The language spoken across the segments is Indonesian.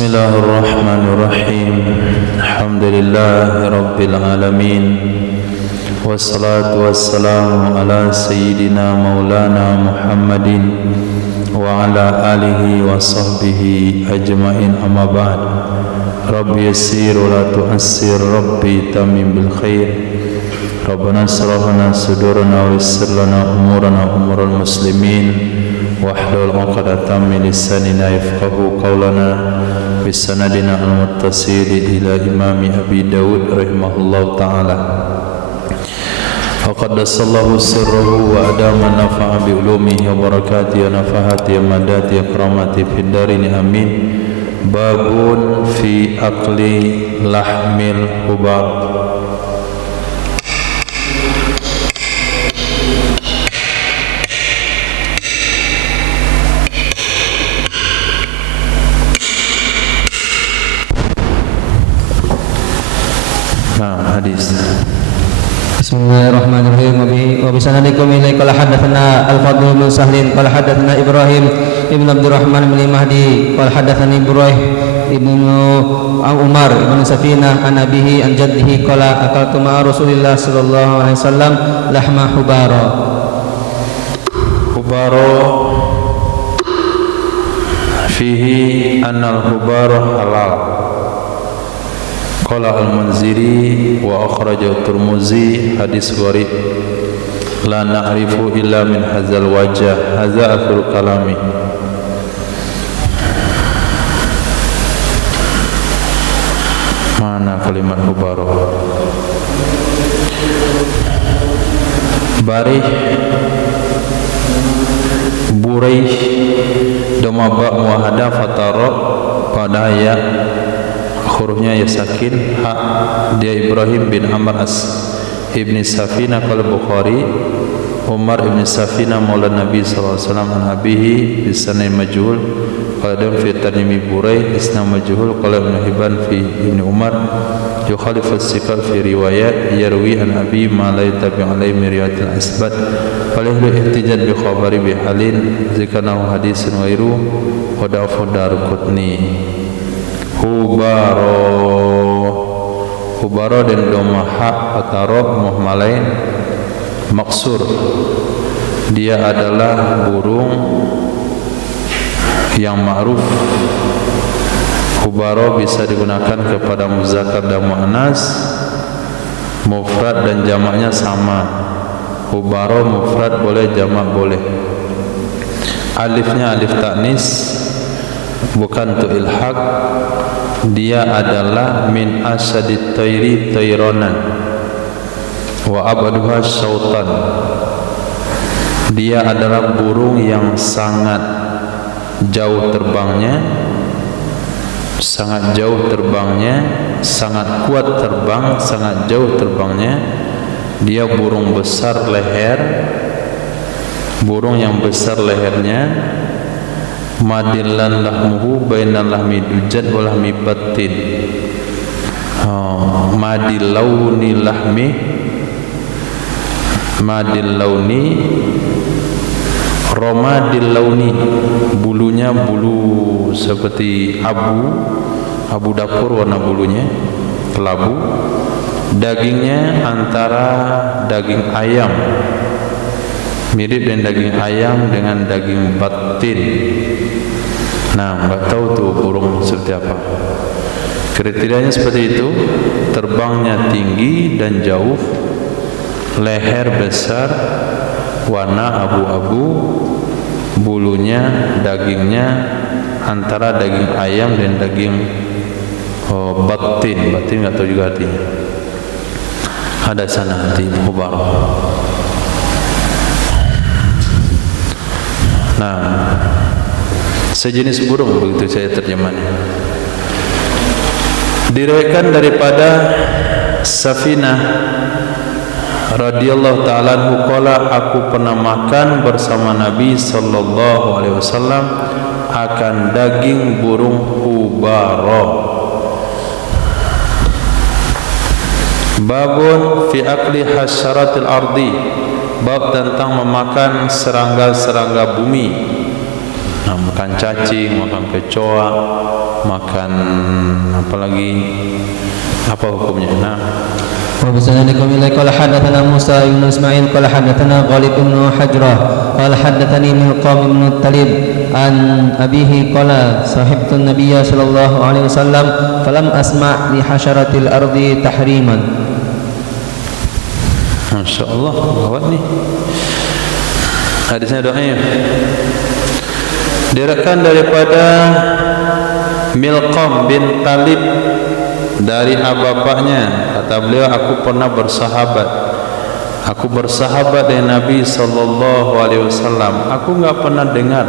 Bismillahirrahmanirrahim. Alhamdulillahi rabbil alamin. Wassalatu wassalamu ala sayyidina maulana Muhammadin wa ala alihi wa sahbihi ajma'in, amma ba'd. Rabbi yassir wa la tu'assir, Rabbi tamim bil khair. Rabbana israh lana sudurana wa yassir lana umurana umural muslimin wahlul 'uqdatam min lisanina yafqahu qawlana bisanadina al-muttasil ila imami Abi Dawud rahimahullahu ta'ala. Faqaddasallahu sirruhu wa adama nafa'a bi ulumihi wa barakatihi wa nafahati wa madati wa karamati fid darini amin. Babun fi akli lahmil hubar. Hadis. Bismillahirrahmanirrahim. Wa bisanadikum ilaihi qala hadatsana Al-Fadl bin Sahlin qala hadatsana Ibrahim ibn Abdurrahman bin Mahdi qala hadatsani Ibrahim ibn Umar ibn Safinah an abihi an jaddihi qala akaltu ma'a Rasulillah sallallahu alaihi wasallam lahma hubara. Hubara fihi anal hubara halal. Qala al-Munziri wa akhrajahu Tirmizi hadis gharib la na'rifu illa min hadzal wajh hadza akhirul kalami. Mana kalimat hubara? Barih buraih domaba muahada fatara pada ya hurufnya ya sakin ha dia Ibrahim bin Amr ibni Safina qala Bukhari Umar ibni Safina maula Nabi sallallahu alaihi wasallam an abihi bisanin majhul qala dan fi tanimi burai isna majhul qala Ibnu Hibban fi Ibni Umar yukhalifu as-siqat fi riwayat yarwi an abi ma la yatabi alaihi min riwayatil asbat falihlu ihtijaj bi khabari bi halin zikanahu hadisun ghairu wa da'fu Darqutni. Hubaro dan domaha ataro muhmalain maksur, dia adalah burung yang ma'ruf. Hubaro bisa digunakan kepada muzakkar dan muannas, mufrad dan jamaknya sama. Hubaro mufrad boleh, jamak boleh. Alifnya alif ta'nis, bukan tu ilhaq. Dia adalah min asyadit tayri tayronan wa abaduha syautan. Dia adalah burung yang sangat jauh terbangnya, sangat jauh terbangnya, sangat kuat terbang, sangat jauh terbangnya. Dia burung besar leher, burung yang besar lehernya. Madillan lahmuhu bainal lahmi dujad wa lahmi batin. Madil launi lahmi, madil launi, romadil launi, bulunya bulu seperti abu dapur warna bulunya kelabu. Dagingnya antara daging ayam, mirip dengan daging ayam dengan daging batin. Nah, enggak tahu tuh burung seperti apa. Kriterianya seperti itu, terbangnya tinggi dan jauh, leher besar, warna abu-abu, bulunya, dagingnya antara daging ayam dan daging batin. Batin enggak tahu juga artinya. Ada sana di hubar. Nah, sejenis burung, begitu saya terjemahnya. Diriwayatkan daripada Safinah radhiyallahu ta'ala anhu qala, aku pernah makan bersama Nabi sallallahu alaihi wasallam akan daging burung hubara. Babun fi akli hasyaratil ardi, bab tentang memakan serangga-serangga bumi. makan cacing, makan kecoa, makan apalagi, apa hukumnya? Nah, وبسندكم إليه قال حدثنا موسى بن إسماعيل قال حدثنا غالب بن حجرة قال حدثني ملقام بن الطليب عن أبيه قال صحبت النبي صلى الله عليه وسلم فلم أسمع لحشرة الأرض تحريما. Masya Allah, gawat nih. Hadisnya doanya diriwayatkan daripada Milqam bin Talib dari bapaknya, kata beliau, aku pernah bersahabat dengan Nabi sallallahu alaihi wasallam. Aku enggak pernah dengar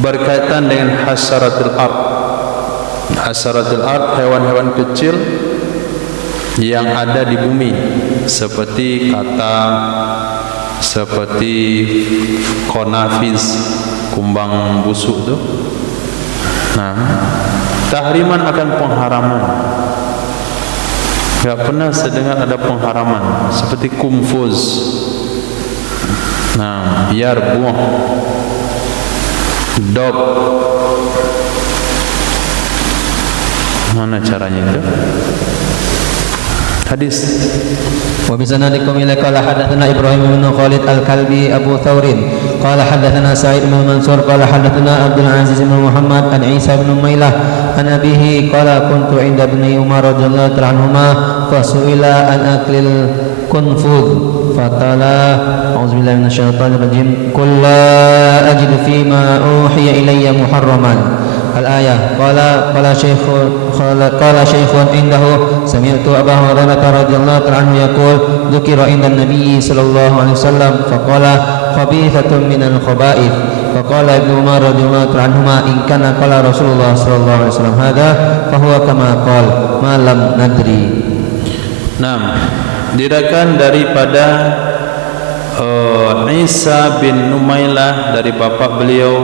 berkaitan dengan hasyaratul ard. Hasyaratul ard, hewan-hewan kecil yang ada di bumi, seperti kata, seperti konafis, kumbang busuk tu. Nah, tahriman akan pengharaman. Tidak pernah sedengar ada pengharaman seperti kumfuz. Nah, biar buah, dog. Mana caranya itu? Hadis. وبسندكم إليه قال حدثنا إبراهيم بن خالد الكلبي أبو ثور قال حدثنا سعيد بن منصور قال حدثنا عبد العزيز بن محمد عن عيسى بن ميلة عن أبيه قال كنت عند ابن عمر رضي الله تعالى عنهما فسئل عن أكل الكنفذ فتلا أعوذ بالله من الشيطان الرجيم قل لا أجد فيما أوحي إلي محرما الآية. قال شيخ عنده سمعت أبا هريرة رضي الله عنه يقول ذكر عند النبي صلى الله عليه وسلم فقال خبيثة من الخبائث. فقال ابن عمر رضي الله عنهما إن كان قال رسول الله صلى الله عليه وسلم هذا فهو كما قال ما لم ندري. Diriwayatkan daripada Isa bin Numailah dari bapak beliau,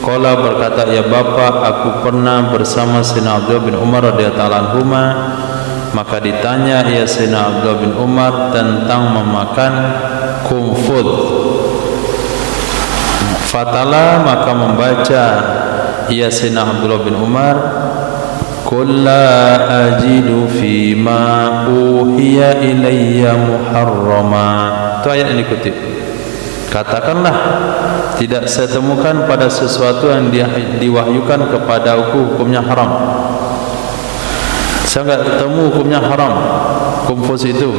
qala berkata, ya Bapak, aku pernah bersama Sayyidina Abdullah bin Umar radhiyallahu anhuma. Maka ditanya ya Sayyidina Abdullah bin Umar tentang memakan kumfud. Fatala, maka membaca ya Sayyidina Abdullah bin Umar, qul la ajidu fima uhiya ilayya muharrama. Itu ayat yang dikutip. Katakanlah, tidak saya temukan pada sesuatu yang diwahyukan kepada aku hukumnya haram. Saya enggak ketemu hukumnya haram kumfuz itu.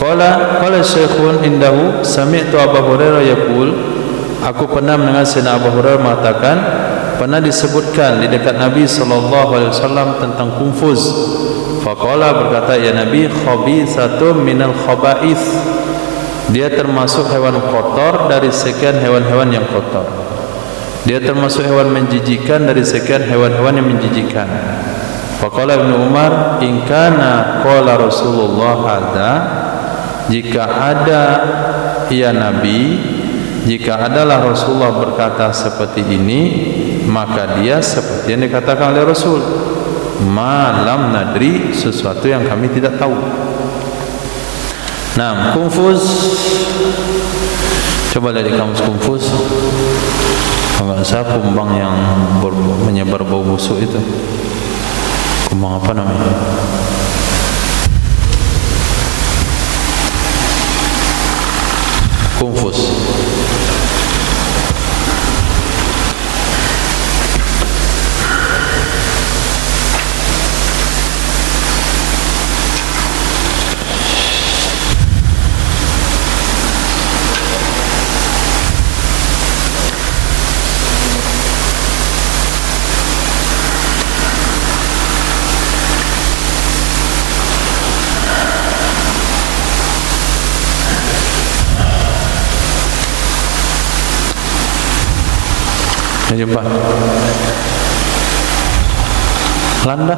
Qala syekhun indahu sami'tu Abu Hurairah yaqul, aku pernah mendengar Sayyidina Abu Hurairah mengatakan, pernah disebutkan di dekat Nabi sallallahu alaihi wasallam tentang kumfuz. Faqala, berkata ya Nabi, khabithatun minal khaba'ith. Dia termasuk hewan kotor dari sekian hewan-hewan yang kotor. Dia termasuk hewan menjijikan dari sekian hewan-hewan yang menjijikan. Faqala Ibnu Umar, in kana qala Rasulullah hadza, jika ada ya Nabi, jika adalah Rasulullah berkata seperti ini, maka dia seperti yang dikatakan oleh Rasul. Malam nadri, sesuatu yang kami tidak tahu. Nah, kumfuz, coba lihat di kamus kumfuz. Kalau nggak salah kumbang yang menyebar bau busuk itu. Kumbang apa namanya? Kumfuz. Jumpa landa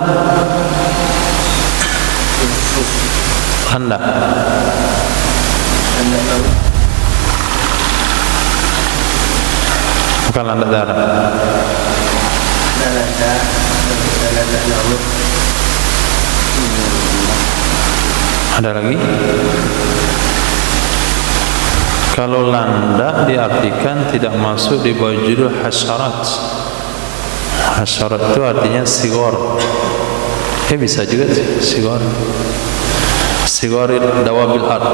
bukan landa darah. Ada lagi? Kalau landa diartikan tidak masuk di bawah judul hasyarat. Hasyarat itu artinya sigor. Bisa juga sih sigor. Sigorid dawabil ard,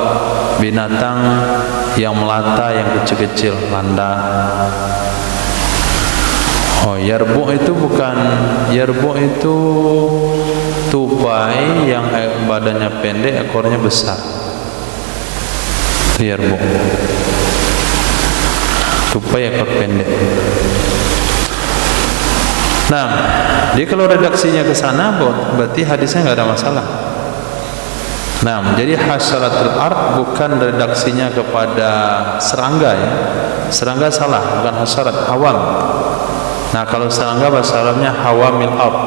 binatang yang melata yang kecil-kecil, landa. Yarbu itu bukan, yarbu itu tupai yang badannya pendek, ekornya besar. Itu yarbu. Tupai ekor pendek. Nah, jadi kalau redaksinya ke sana, berarti hadisnya nggak ada masalah. Nah, jadi hasyaratul ard bukan redaksinya kepada serangga ya. Serangga salah, bukan hasyarat, hawam. Nah, kalau serangga bahasa Arabnya hawamil ard.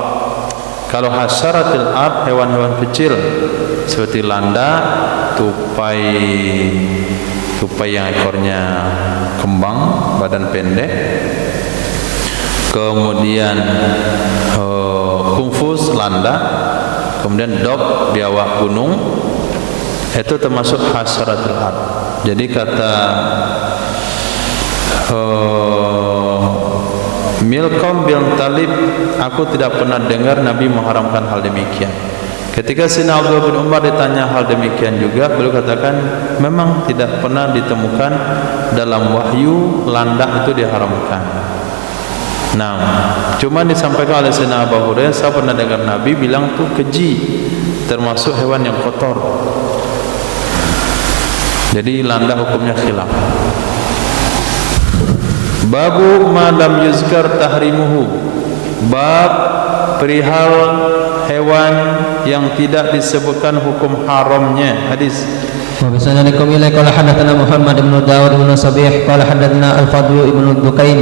Kalau hasyaratul ard hewan-hewan kecil seperti landa, tupai yang ekornya kembang, badan pendek. Kemudian kungfus landa, kemudian dog biawak gunung, itu termasuk hasyaratul ard. Jadi kata Milkom bin Talib, aku tidak pernah dengar Nabi mengharamkan hal demikian. Ketika Sayyidina Abdullah bin Umar ditanya hal demikian juga, beliau katakan memang tidak pernah ditemukan dalam wahyu landak itu diharamkan. Nah, cuma disampaikan oleh Sayyidina Abu Hurairah, saya pernah dengar Nabi bilang tuh keji, termasuk hewan yang kotor. Jadi landak hukumnya khilaf. Babu ma lam yuzkar tahrimuhu. Bab perihal hewan yang tidak disebutkan hukum haramnya. Hadis. وبسندكم إليه قال حدثنا محمد بن داود بن صبيح قال حدثنا الفضل بن الدكين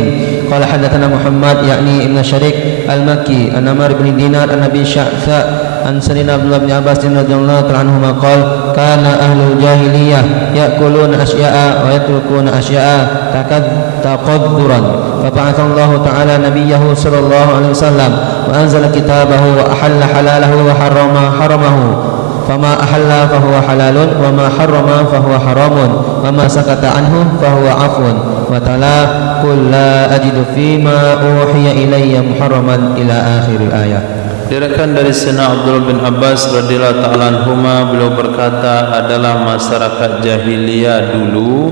قال حدثنا محمد يعني ابن شريك المكي عن عمرو بن دينار عن أبي شعثاء عن سيدنا عبد الله بن عباس رضي الله تعالى عنهما قال كان أهل الجاهلية يأكلون أشياء ويتركون أشياء تقدرا فبعث الله تعالى نبيه صلى الله عليه وسلم وأنزل كتابه وأحل حلاله وحرم حرمه فما أحل فهو حلال وما حرم فهو حرام وما سكت عنه فهو عفو وتلا قل لا أجد فيما أوحي إلي محرما إلى آخر الآية. Diriwayatkan dari Sayyidina Abdullah bin Abbas radhiyallahu ta'ala anhuma, beliau berkata, adalah masyarakat jahiliyah dulu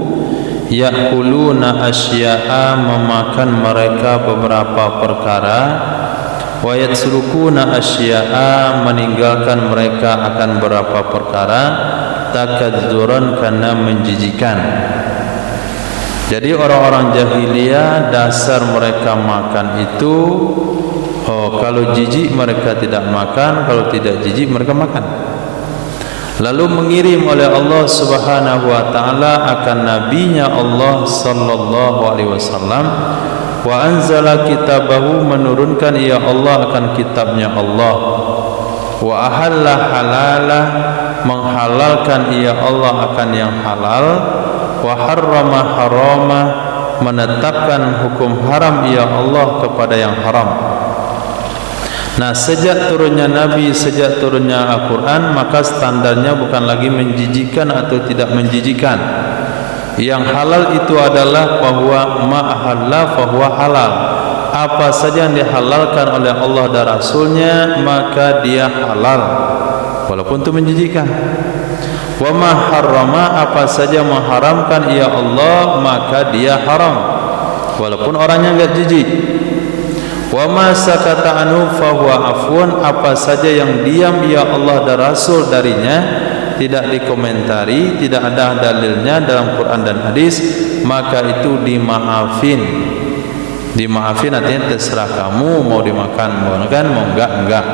ya'kuluna asya'a, memakan mereka beberapa perkara, wa yatsrukuna asya'a, meninggalkan mereka akan beberapa perkara, takadzuran, karena menjijikan. Jadi orang-orang jahiliyah dasar mereka makan itu kalau jijik mereka tidak makan, kalau tidak jijik mereka makan. Lalu mengirim oleh Allah Subhanahu wa taala akan nabinya Allah sallallahu alaihi wasallam, wa anzala kitabahu, menurunkan ia Allah akan kitabnya Allah, wa ahalla halalah, menghalalkan ia Allah akan yang halal, wa harrama harama, menetapkan hukum haram ia Allah kepada yang haram. Nah, sejak turunnya Nabi, sejak turunnya Al-Quran, maka standarnya bukan lagi menjijikan atau tidak menjijikan. Yang halal itu adalah bahwa ma'ahalla fahuwa halal. Apa saja yang dihalalkan oleh Allah dan Rasulnya, maka dia halal, walaupun itu menjijikan. Wa ma harrama, apa saja mengharamkan ia Allah, maka dia haram, walaupun orangnya enggak jijik. Wa ma sakata anhu fahuwa afwan, apa saja yang diam ya Allah dan Rasul darinya, tidak dikomentari, tidak ada dalilnya dalam Quran dan hadis, maka itu dimaafin. Dimaafin artinya terserah kamu mau dimakan, mau makan, mau enggak.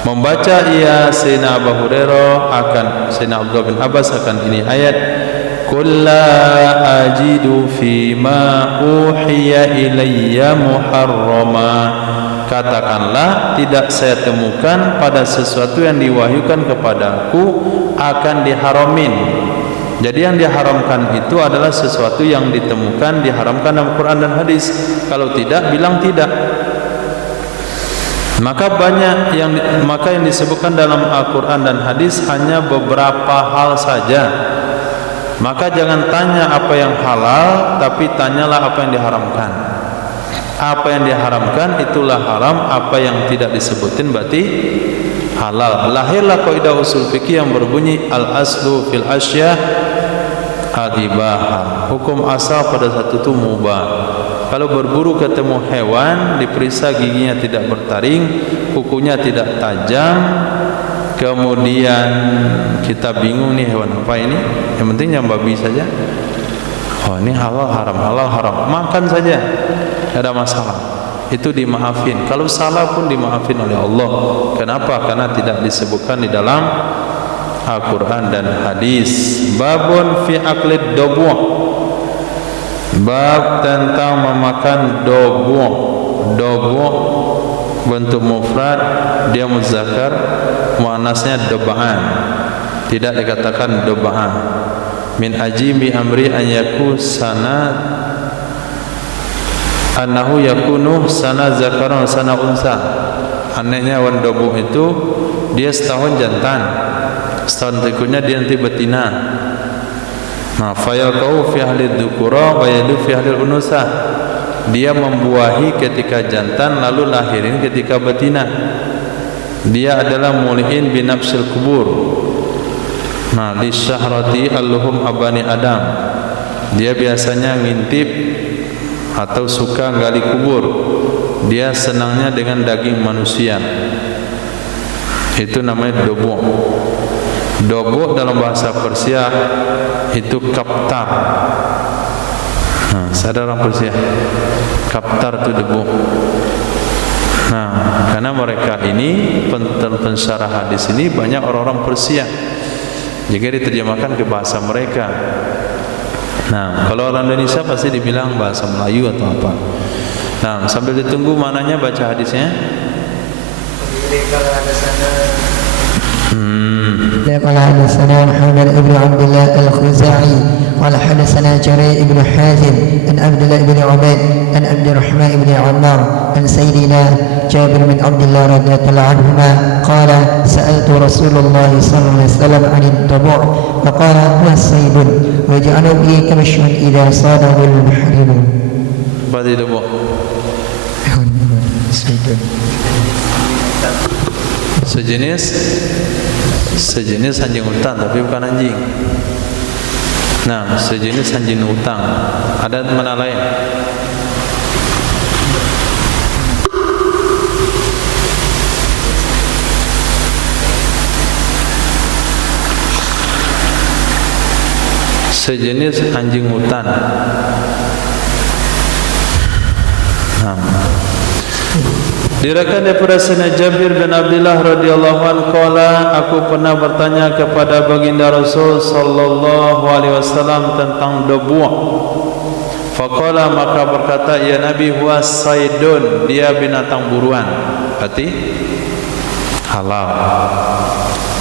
Membaca ia Sayyidina Abu Hurairah akan Sayyidina Abdullah bin Abbas akan ini ayat, qul la ajidu fima uhiya ilayya muharrama, katakanlah tidak saya temukan pada sesuatu yang diwahyukan kepadaku akan diharamin. Jadi yang diharamkan itu adalah sesuatu yang ditemukan diharamkan dalam Quran dan hadis. Kalau tidak, bilang tidak. Maka yang disebutkan dalam Al-Quran dan hadis hanya beberapa hal saja. Maka jangan tanya apa yang halal, tapi tanyalah apa yang diharamkan. Apa yang diharamkan itulah haram, apa yang tidak disebutin berarti halal. Lahirlah kaidah usul fikih yang berbunyi al-aslu fil asya al-ibahah. Hukum asal pada satu itu mubah. Kalau berburu ketemu hewan, diperiksa giginya tidak bertaring, kukunya tidak tajam, kemudian kita bingung nih hewan apa ini, yang penting yang babi saja. Oh ini halal haram, halal haram, makan saja, tidak ada masalah. Itu dimaafin. Kalau salah pun dimaafin oleh Allah. Kenapa? Karena tidak disebutkan di dalam Al-Quran dan hadis. Babun fi aklid dobu'. Bab tentang memakan dobu'. Dobu' bentuk mufrad, dia muzakkar, muannasnya doba'an. Tidak dikatakan doba'an. Min ajibi amri an yaku sana annahu yakunu sana zakaran sana unsa. Anehnya wan dobu itu dia setahun jantan, setahun berikutnya dia nanti betina. Nah, fayaqau fi ahli dzukura wa yadu fi ahli unusa. Dia membuahi ketika jantan lalu lahirin ketika betina. Dia adalah mulihin binafsil kubur. Nah, li syahrati alluhum abani adam. Dia biasanya ngintip atau suka gali kubur. Dia senangnya dengan daging manusia. Itu namanya dobo. Dobo dalam bahasa Persia itu kaptar. Nah, sadar orang Persia. Kaptar itu debu. Nah, karena mereka ini pensyarah hadis ini banyak orang-orang Persia. Jika diterjemahkan ke bahasa mereka. Nah, kalau orang Indonesia pasti dibilang bahasa Melayu atau apa. Nah, sambil ditunggu mananya baca hadisnya. قال حدثنا محمد بن عبد الله الخزاعي قال حدثنا جريء بن حازم عن عبد الله بن عبيد عن عبد الرحمن بن عمار عن سيدنا جابر بن عبد الله رضي الله عنهما قال سألت رسول الله صلى الله عليه وسلم عن الضبع فقال هو الصيد ويجعل به كبش إذا صاده المحرم. Berarti dobo. Sejenis anjing hutan tapi bukan anjing. Nah, sejenis anjing hutan. Ada mana lain? Sejenis anjing hutan. Nah. Diriwayatkan daripada Sayyidina Jabir bin Abdullah radhiyallahu anhu qala, aku pernah bertanya kepada baginda Rasul sallallahu alaihi wasallam tentang dobu'. Faqala, maka berkata, ya Nabi, huwa saydun, dia binatang buruan. Berarti halal.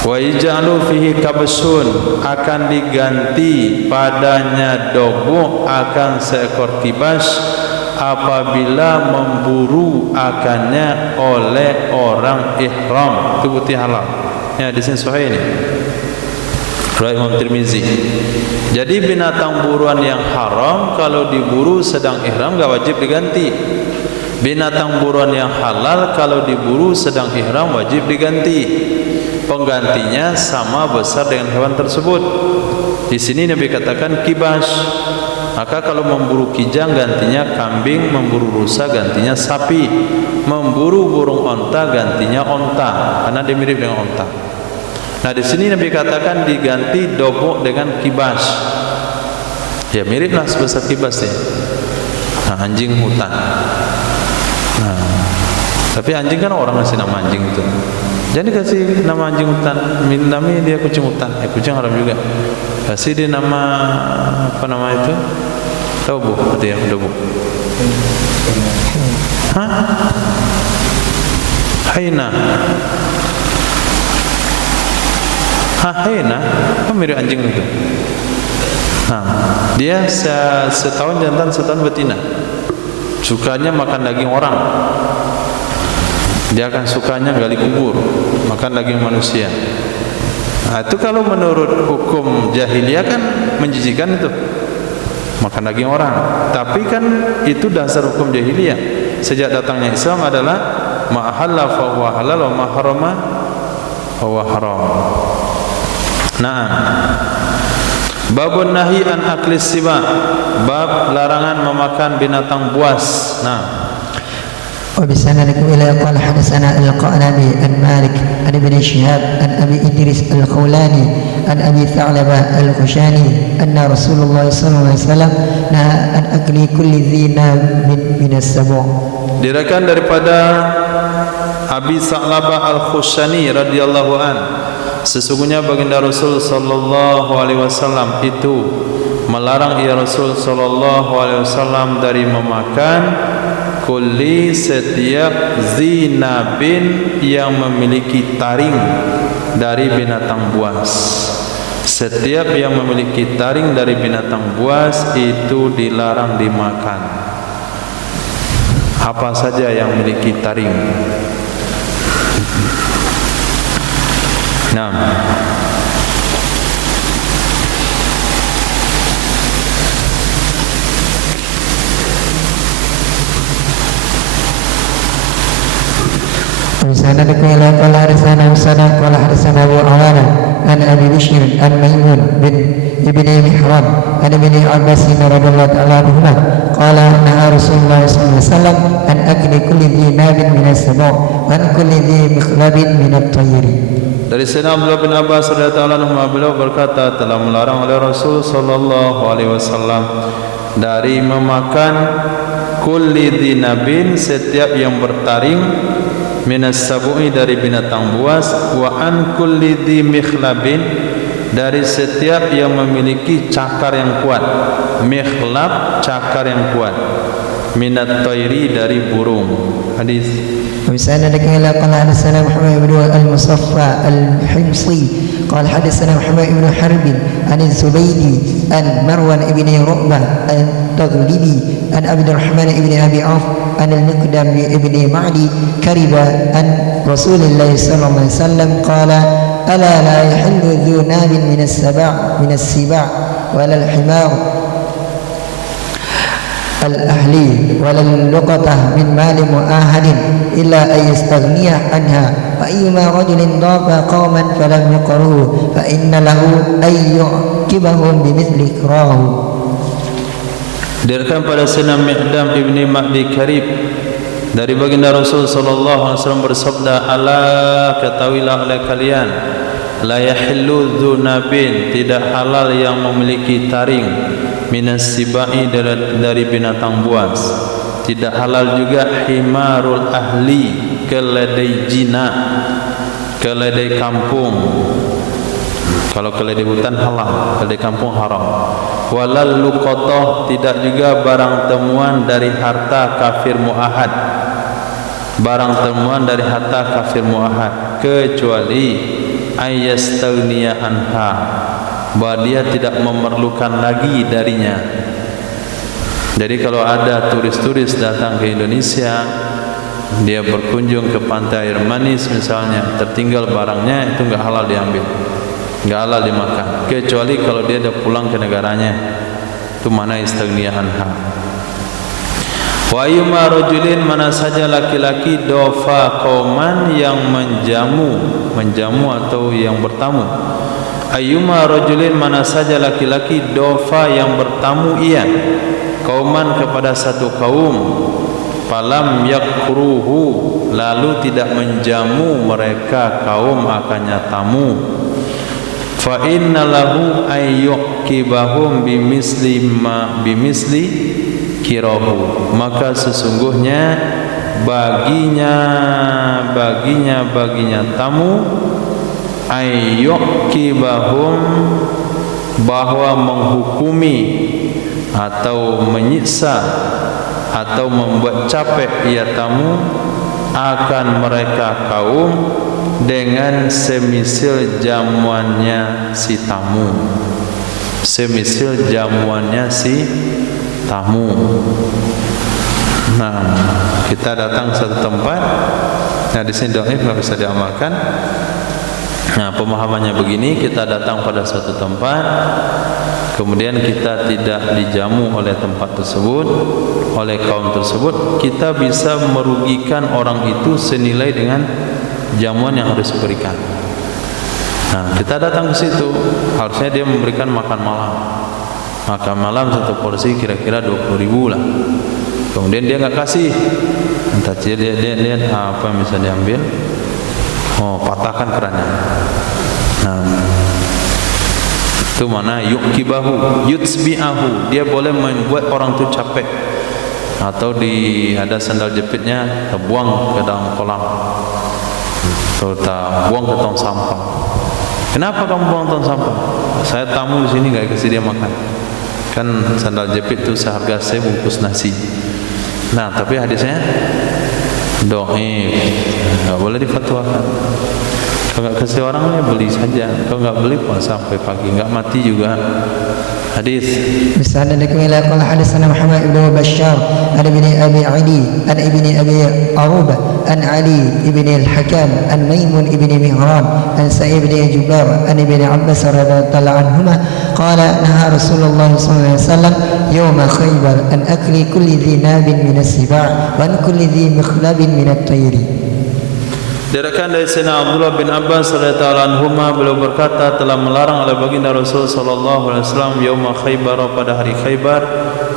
Wa yaj'alu fihi kabsun, akan diganti padanya dobu' akan seekor kibas apabila memburu akannya oleh orang ihram. Itu bukti halal. Ya, di sini sahih ini. Riwayat Imam Tirmizi. Jadi binatang buruan yang haram kalau diburu sedang ihram enggak wajib diganti. Binatang buruan yang halal kalau diburu sedang ihram wajib diganti. Penggantinya sama besar dengan hewan tersebut. Di sini Nabi katakan kibas. Maka kalau memburu kijang gantinya kambing, memburu rusa gantinya sapi, memburu burung onta gantinya onta, karena dia mirip dengan onta. Nah, di sini Nabi katakan diganti dobo dengan kibas. Ya miriplah sebesar kibas ya. Nah, anjing hutan. Nah, tapi anjing kan orang kasih nama anjing itu. Jadi kasih nama anjing hutan, namanya dia kucing hutan. Kucing haram juga. Kasih dia nama apa nama itu? Dobo, berarti ya dobo. Hah? Haina. Hah, haina? Apa mirip anjing itu? Nah, dia setahun jantan, setahun betina. Sukanya makan daging orang. Dia akan sukanya gali kubur, makan daging manusia. Nah, itu kalau menurut hukum jahiliyah kan menjijikan itu, makan daging orang. Tapi kan itu dasar hukum jahiliyah. Sejak datangnya Islam adalah ma ahalla fa huwa halal wa ma harama fa huwa haram. Nah, babun nahi an aklis siba, bab larangan memakan binatang buas. Nah, وبسندكم إلى قال حدثنا القعنبي عن مالك عن ابن شهاب عن أبي إدريس الخولاني عن أبي ثعلبة الخشاني أن رسول الله صلى الله عليه وسلم نهى عن أكل كل ذي ناب من السبع. Diriwayatkan daripada Abi Tha'labah Al-Khushani radhiyallahu an, sesungguhnya baginda Rasul sallallahu alaihi wasallam itu melarang ia Rasul sallallahu alaihi wasallam dari memakan kulli, setiap zinabin yang memiliki taring dari binatang buas. Setiap yang memiliki taring dari binatang buas itu dilarang dimakan. Apa saja yang memiliki taring? Nah, وبسندكم إلى قال حدثنا مسدد قال حدثنا أبو عوانة عن أبي بشر عن ميمون بن ابن محران عن ابن عباس رضي الله تعالى عنهما قال نهى رسول الله صلى الله عليه وسلم عن أكل كل ذي ناب من السبع وعن كل ذي مخلب من الطير. Dari Sayyidina Abdullah bin Abbas radhiyallahu anhu, beliau berkata telah melarang oleh Rasul sallallahu alaihi wasallam dari memakan kulli dzinabin, setiap yang bertaring, minas sabu'i, dari binatang buas, wa an kulli dzi mikhlabin, dari setiap yang memiliki cakar yang kuat. Mikhlab, cakar yang kuat. Minat tayri, dari burung. Hadis. وبسندكم إلى قال حدثنا محمد بن المصفى الحمصي قال حدثنا محمد بن حرب عن الزبيدي عن مروان بن رؤبة التغلبي عن عبد الرحمن بن أبي عوف عن المقدام بن معدي كرب عن رسول الله صلى الله عليه وسلم قال ألا لا يحل ذو ناب من السباع ولا الحمار الأهلي ولا اللقطة من مال مؤاهد إلا أن يستغني عنها وأيما رجل ضاف قوما فلم يقروه فإن له أن يعقبهم بمثل إكراه. Diriwayatkan pada Sayyidina Miqdam ibni Ma'di Karib dari baginda Rasul sallallahu alaihi wasallam bersabda, ala, ketahuilah oleh kalian, la yahillu dzunabin, tidak halal yang memiliki taring, minas sibai, dari binatang buas. Tidak halal juga himarul ahli, keledai jinak, keledai kampung. Kalau keledai hutan halal, keledai kampung haram. Walal luqatah, tidak juga barang temuan dari harta kafir muahad, barang temuan dari harta kafir muahad, kecuali ayastaghniya anha, bahwa dia tidak memerlukan lagi darinya. Jadi kalau ada turis-turis datang ke Indonesia, dia berkunjung ke pantai air manis misalnya, tertinggal barangnya, itu enggak halal diambil, enggak halal dimakan, kecuali kalau dia dah pulang ke negaranya. Itu mana istaghniya anha. Wa ayyuma rajulin, mana saja laki-laki, dofa qauman, yang menjamu atau yang bertamu. Ayyuma rajulin, mana saja laki-laki, dofa, yang bertamu ia, kauman, kepada satu kaum, falam yakruhu, lalu tidak menjamu mereka kaum akannya tamu, fa inna lahu ayyukibahum bimisli kirahu, maka sesungguhnya baginya tamu, ayyukibahum, bahwa menghukumi atau menyiksa atau membuat capek ia tamu akan mereka kaum dengan semisil jamuannya si tamu, semisil jamuannya si tamu. Nah, kita datang satu tempat, nah di sini dhaif nggak bisa diamalkan. Nah, pemahamannya begini, kita datang pada suatu tempat, kemudian kita tidak dijamu oleh tempat tersebut, oleh kaum tersebut, kita bisa merugikan orang itu senilai dengan jamuan yang harus diberikan. Nah, kita datang ke situ, harusnya dia memberikan makan malam. Makan malam satu porsi kira-kira 20.000 lah. Kemudian dia nggak kasih, entah dia apa yang bisa diambil. Oh, patahkan kerannya. Nah, itu mana yukibahu, yutsbi'ahu. Dia boleh membuat orang itu capek. Atau ada sandal jepitnya, terbuang ke dalam kolam. Atau buang ke tong sampah. Kenapa kamu buang tong sampah? Saya tamu di sini nggak kasih dia makan. Kan sandal jepit itu seharga sebungkus nasi. Nah, tapi hadisnya do'if, nggak boleh difatwakan. Kalau nggak kasih orangnya beli saja. Kalau nggak beli puasa sampai pagi, nggak mati juga. Hadis. Bismillahirrahmanirrahim. Qala hadatsana Muhammad ibn Bashar an ibn Abi Adi an ibn Abi Aruba an Ali ibn al-Hakam an Maimun ibn Mihran an Sa'id ibn Jubair an ibn Abbas radhiyallahu anhuma qala naha Rasulullah sallallahu alaihi wasallam yawma Khaybar an akli kulli dhi nabin min as-siba' wa an kulli dhi mikhlabin min at-tayri. Diriwayatkan dari Sayyidina Abdullah bin Abbas radhiyallahu anhuma, beliau berkata telah melarang oleh baginda Rasul sallallahu alaihi wasallam yauma Khaybar, pada hari Khaybar.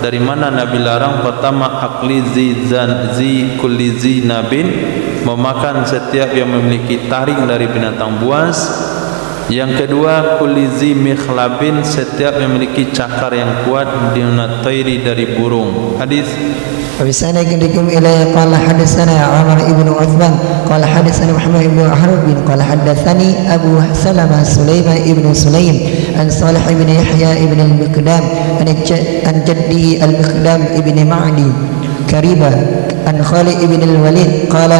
Dari mana Nabi larang? Pertama, akli zi kulli zi nabin, memakan setiap yang memiliki taring dari binatang buas. Yang kedua, kulli zi mikhlabin, setiap yang memiliki cakar yang kuat, dinat tayri, dari burung. Hadis. وبسندكم إليه قال حدثنا عمر بن عثمان قال حدثنا محمد بن حرب قال حدثني أبو سلمة سليمان بن سليم عن صالح بن يحيى بن المقدام عن جده المقدام بن معدي كريبة عن خالد بن الوليد قال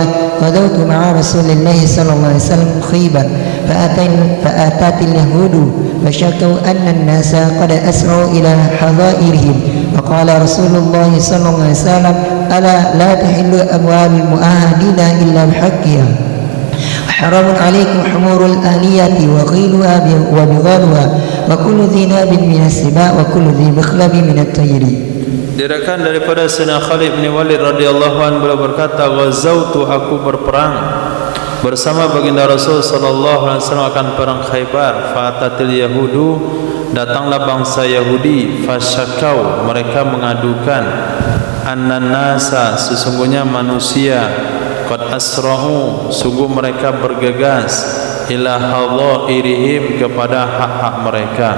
غدوت مع رسول الله صلى الله عليه وسلم خيبر فأتت اليهود فشكوا أن الناس قد أسروا إلى حظائرهم فقال رسول الله صلى الله عليه وسلم ألا لا تحل أموال المؤاهدين إلا بحقها حرام عليكم حمور الآنية وغيلها وبغالها وكل ذي ناب من السباع وكل ذي مخلب من الطير. Diriwayatkan daripada Sayyidina Khalid bin Walid radhiyallahu anhu, beliau berkata, ghazautu, aku berperang bersama baginda Rasul sallallahu alaihi wasallam akan perang Khaybar. Fatatil yahudu, datanglah bangsa Yahudi. Fasyakau, mereka mengadukan, annan nasa, sesungguhnya manusia, qad asra'u, sungguh mereka bergegas, ila hadha'irihim, kepada hak-hak mereka.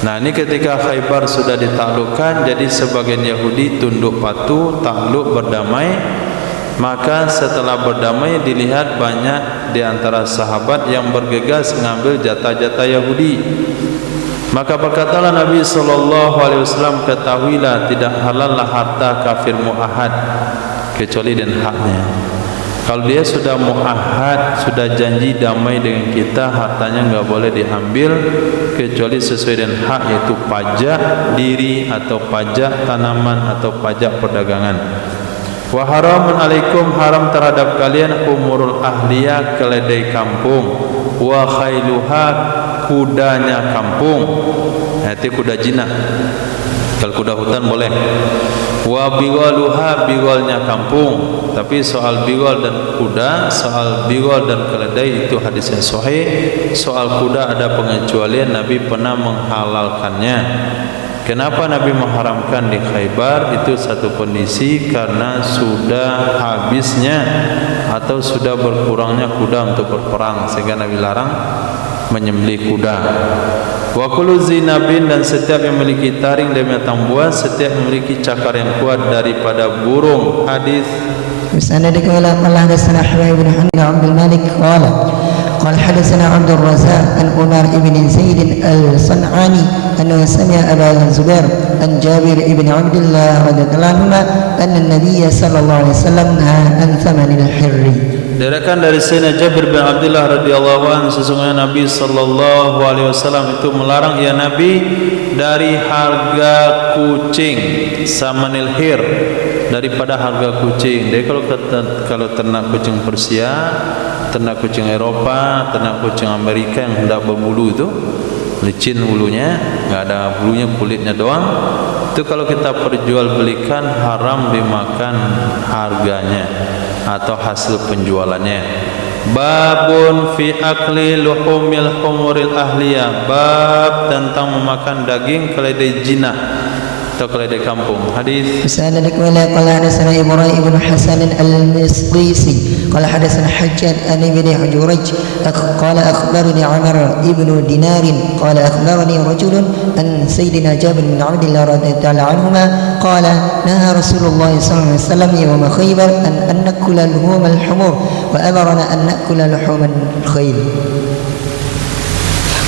Nah, ini ketika Khaybar sudah ditaklukkan, jadi sebagian Yahudi tunduk patuh, takluk, berdamai. Maka setelah berdamai, dilihat banyak di antara sahabat yang bergegas mengambil jatah-jatah Yahudi. Maka berkatalah Nabi SAW, ketahuilah tidak halallah harta kafir mu'ahad kecuali dengan haknya. Kalau dia sudah mu'ahad, sudah janji damai dengan kita, hartanya enggak boleh diambil kecuali sesuai dengan hak, yaitu pajak diri atau pajak tanaman atau pajak perdagangan. Wa haramun alaikum, haram terhadap kalian, umurul ahliyah, keledai kampung, wa khailuha, kudanya kampung. Nah, itu kuda jinak. Kalau kuda hutan boleh. Wa biwaluha, biwalnya kampung. Tapi soal biwal dan kuda, soal biwal dan keledai itu hadisnya sahih. Soal kuda ada pengecualian, Nabi pernah menghalalkannya. Kenapa Nabi mengharamkan di Khaybar? Itu satu kondisi, karena sudah habisnya atau sudah berkurangnya kuda untuk berperang, sehingga Nabi larang menyembelih kuda. Wa kullu zinabin, dan setiap yang memiliki taring dari binatang buas, setiap memiliki cakar yang kuat daripada burung. Hadis. Bismillahirrahmanirrahim. Qala hadatsana Ahmad bin Hanbal Abdul Malik قال حدثنا عبد الرزاق عن عمر بن زيد الصنعاني أنه سمع أبا الزبير عن جابر بن عبد الله رضي الله عنهما أن النبي صلى الله عليه وسلم نهى عن ثمن الحر. Diriwayatkan dari Sayyidina Jabir bin Abdullah radhiyallahu anhu, sesungguhnya Nabi sallallahu alaihi wasallam itu melarang, ya Nabi, dari harga kucing, samanil hir, daripada harga kucing. Jadi kalau ternak kucing Persia ternak kucing Eropa, ternak kucing Amerika yang hendak berbulu itu, licin bulunya, nggak ada bulunya, kulitnya doang. Itu kalau kita perjualbelikan haram dimakan harganya atau hasil penjualannya. Babun fi akli luhumil humuril ahliyah. Bab tentang memakan daging keledai jinak atau keledai kampung. Hadis. Misalnya قال حدثنا إبراهيم بن حسن المصريسي قال حدثنا حجاج عن ابن حجرج قال أخبرني عمر ابن دينار قال أخبرني رجل أن سيدنا جابر بن عبد الله رضي الله تعالى عنهما قال نهى رسول الله صلى الله عليه وسلم يوم خيبر أن نأكل لحوم الحمور وأمرنا أن نأكل لحوم الخيل.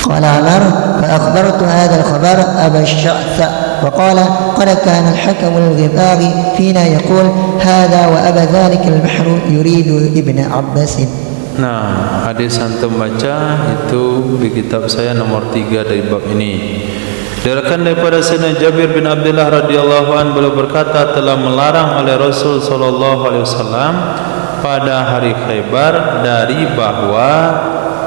قال عمر فأخبرت هذا الخبر أبا الشعث وقال قد كان الحكم الغفاري فينا يقول هذا وأبا ذلك البحر يريد ابن عباس. Nah, hadis antum baca itu di kitab saya nomor 3 dari bab ini. Diriwayatkan daripada Sayyidina Jabir bin Abdullah radhiyallahu anhu beliau berkata telah melarang oleh Rasul sallallahu alaihi wasallam pada hari Khaybar dari bahwa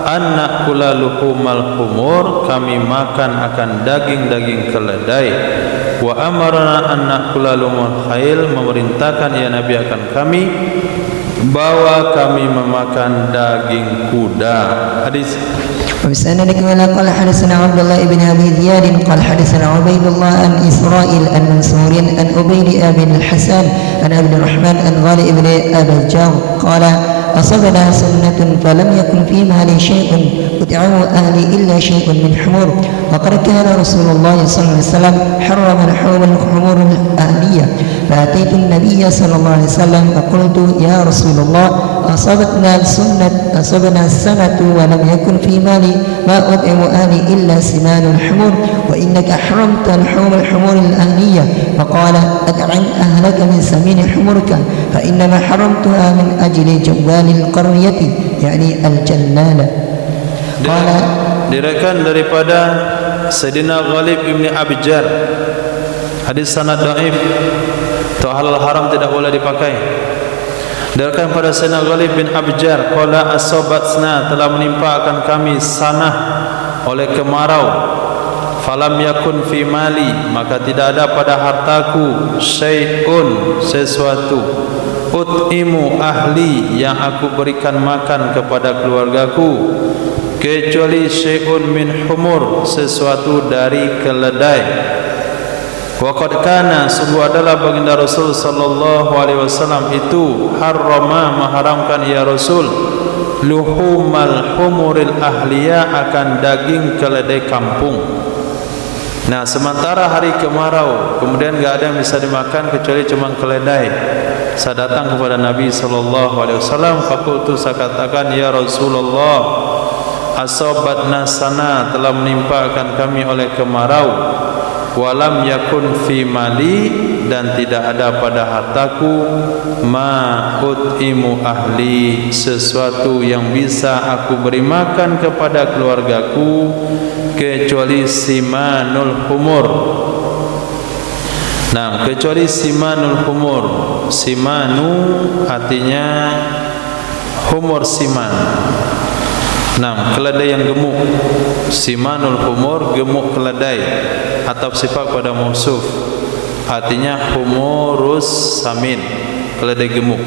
anak kula luhumal humur, kami makan akan daging-daging keledai. Wa amarna anak kula luhumul khail, memerintahkan ya Nabi akan kami bahwa kami memakan daging kuda. Hadis. وبسند كما قال حدثنا عبد الله بن ابي زياد قال حدثنا عبيد الله عن اسرائيل عن منصور عن عبيد بن الحسن عن عبد الرحمن عن غالب بن ابي الجار قال أصبنا سنة فلم يكن في مالي شيء أطعم أهلي إلا شيء من حمور وقد كان رسول الله صلى الله عليه وسلم حرم لحوم الحمور الأهلية فأتيت النبي صلى الله عليه وسلم فقلت يا رسول الله أصبنا السنة ولم يكن في مالي ما أطعم أهلي إلا سمان الحمور وإنك حرمت لحوم الحمور الأهلية فقال أطعم أهلك من سمين حمرك فإنما حرمتها من أجل جوال القرية يعني الجلالة. قال diriwayatkan daripada Sayyidina Ghalib ibn Abjar, hadis sanad dhaif, atau halal haram tidak boleh dipakai. Diriwayatkan pada Sayyidina Ghalib bin Abjar qala asabatna, telah menimpa akan kami sanah oleh kemarau. Falam yakun fi mali, maka tidak ada pada hartaku syai'un, sesuatu, ut'imu ahli, yang aku berikan makan kepada keluargaku, kecuali syai'un min humur, sesuatu dari keledai. Wa qad kana, sungguh adalah baginda Rasul sallallahu alaihi wasallam itu harrama, mengharamkan ya Rasul, luhumal humuril ahliyah, akan daging keledai kampung. Nah, sementara hari kemarau, kemudian enggak ada yang bisa dimakan kecuali cuma keledai. Saya datang kepada Nabi sallallahu alaihi wasallam, faqultu, saya katakan ya Rasulullah, asabatna sana, telah menimpa akan kami oleh kemarau, walam yakun fi mali, dan tidak ada pada hartaku, ma ut'imu ahli, sesuatu yang bisa aku beri makan kepada keluargaku, kecuali simanul humur. Nah, kecuali simanul humur. Simanu artinya humur siman. Nah, keledai yang gemuk. Simanul humur, gemuk keledai, atau sifat pada mausuf, artinya humurus samin, keledai gemuk.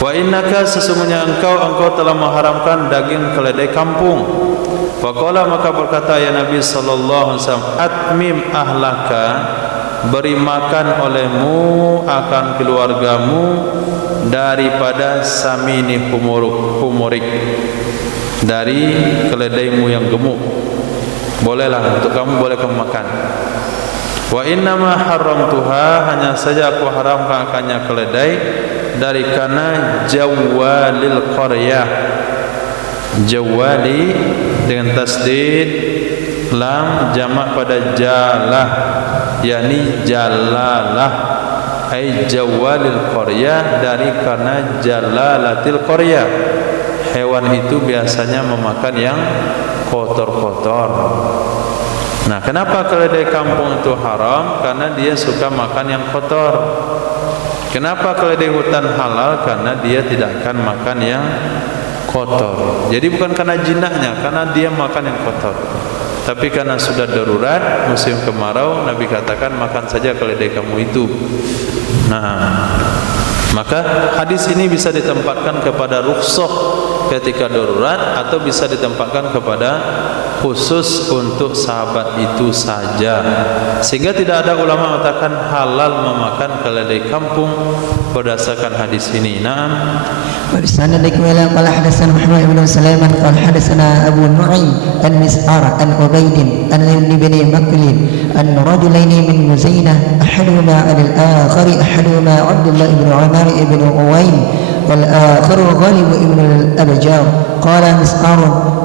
Wa innaka, sesungguhnya engkau telah mengharamkan daging keledai kampung. Faqala, maka berkata ya Nabi sallallahu alaihi wasallam, atmim ahlaka, beri makan olehmu akan keluargamu daripada samini humurik, dari keledaimu yang gemuk. Bolehlah untuk kamu, boleh kamu makan. Wa innama haramtuha, hanya saja aku haramkan akannya keledai dari karena jawalil qaryah. Jawali dengan tasdid lam, jamak pada jalah, yakni jalalah, ay jawalil qaryah, dari karena jalalatil qaryah. Hewan itu biasanya memakan yang kotor-kotor. Nah, kenapa keledai kampung itu haram? Karena dia suka makan yang kotor. Kenapa keledai hutan halal? Karena dia tidak akan makan yang kotor. Jadi bukan karena jinahnya, karena dia makan yang kotor. Tapi karena sudah darurat musim kemarau, Nabi katakan makan saja keledai kamu itu. Nah, maka hadis ini bisa ditempatkan kepada rukhsah ketika darurat atau bisa ditempatkan kepada khusus untuk sahabat itu saja. Sehingga tidak ada ulama mengatakan halal memakan keledai kampung berdasarkan hadis ini. Naam. وبسند قال حدثنا محمد بن سليمان قال حدثنا أبو نعيم عن مسعر عن عبيد عن ابن مقل أن رجلين من مزينة أحدهما عن الآخر أحدهما عبد الله بن عمر بن أويم والآخر غالب بن الأبجار قال مسعر